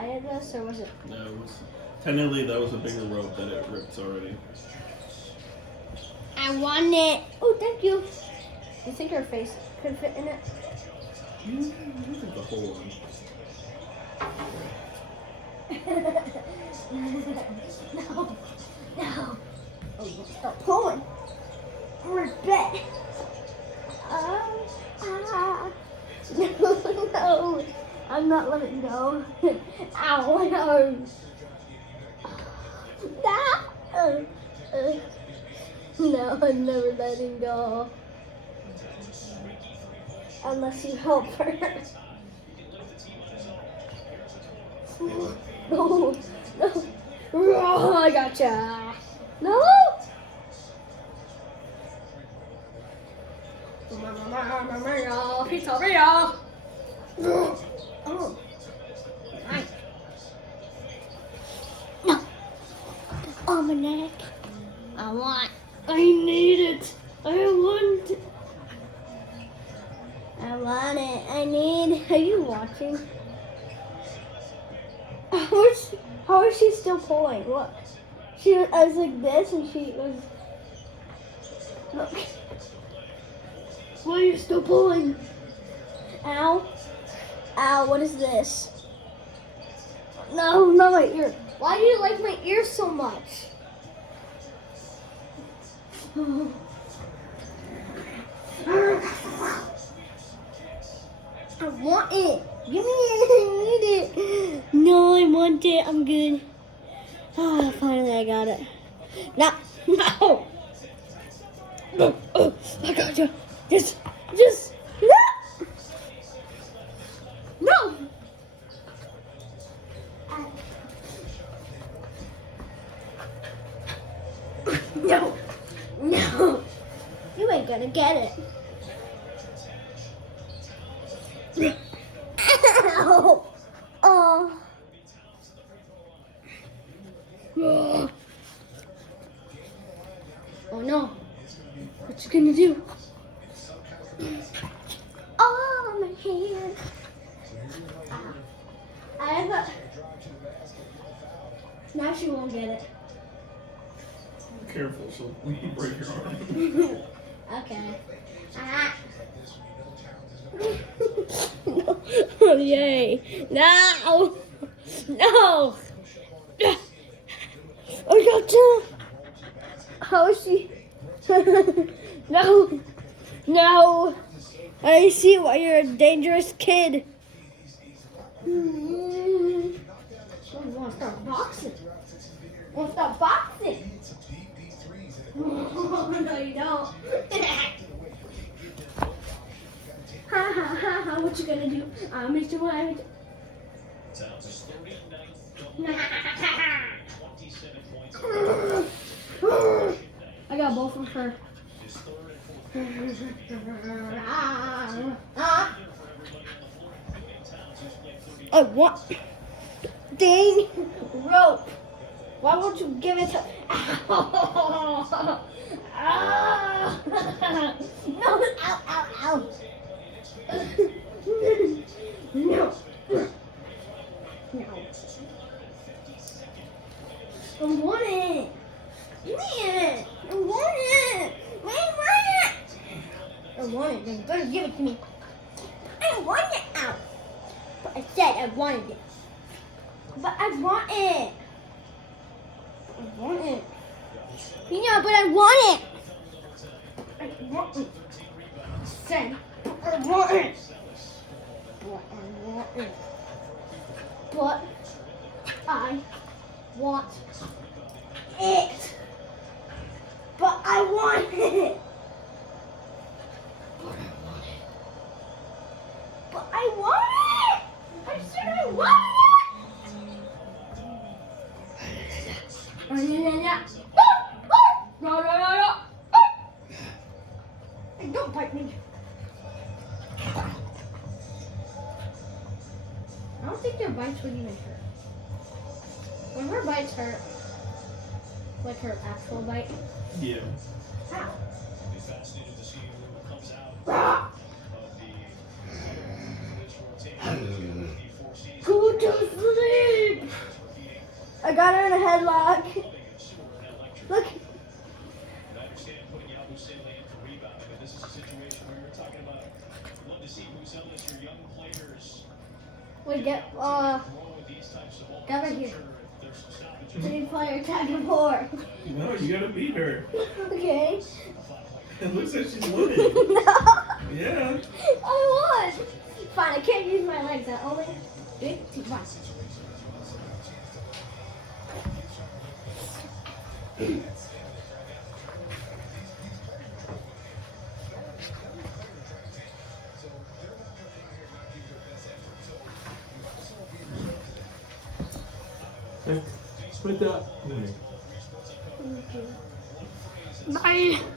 tie it this, or was it? No, it was technically that was a bigger rope that it ripped already. I want it. Oh, thank you. You think her face could fit in it? Look at the hole in. No. No. Oh, stop pulling. Rip it. No. I'm not letting go. Ow, my arms. No, I'm never letting go. Unless you help her. No, no. Oh, I gotcha. No. Pizza real. Oh. Nice. No. On my neck. I need it. I want it. I want it. I need. Are you watching? How is she still pulling? Look. I was like this and she was. Look. Why are you still pulling? Ow. Ow, what is this? No, not my ear. Why do you like my ear so much? I want it. Give me it. I need it. No, I want it. I'm good. Ah, finally I got it. No. No. Oh, I got you. Just. No. No. No. No. You ain't gonna get it. Ow. Oh. Oh no. What you gonna do? Oh, my hand. I have a... Now she won't get it. Careful, so you break your arm. Okay. Oh, yay. No. No. I got you. How is she? No. No. I see why you're a dangerous kid. You want to start boxing? Want to start boxing? Oh, no, you don't. Ha ha ha ha, what you gonna do? Mr. White. I got both of her. I want. Dang rope. Why won't you give it to... Ow. Ah. No, ow, ow, ow. No. No. I want it. Give me it. I want it. I want it. I want it. Then you better give it to me. I want it. Ow. But I said I wanted it. But I want it. I want it. Yeah, but I want it. I want it. Say, I want it. But I want it. But I want it. But I want it. But I want it. I said I want it. No. Don't bite me. I don't think their bites would even hurt. When her bites hurt, like her actual bite. Yeah. How? Go to sleep. I got her in a headlock. Look. Wait, get right here. Three player tag of 4. No, you gotta beat her. Okay. It looks like she's winning. No. Yeah. I won. Fine, I can't use my legs. I only. Fine. Split that. Bye.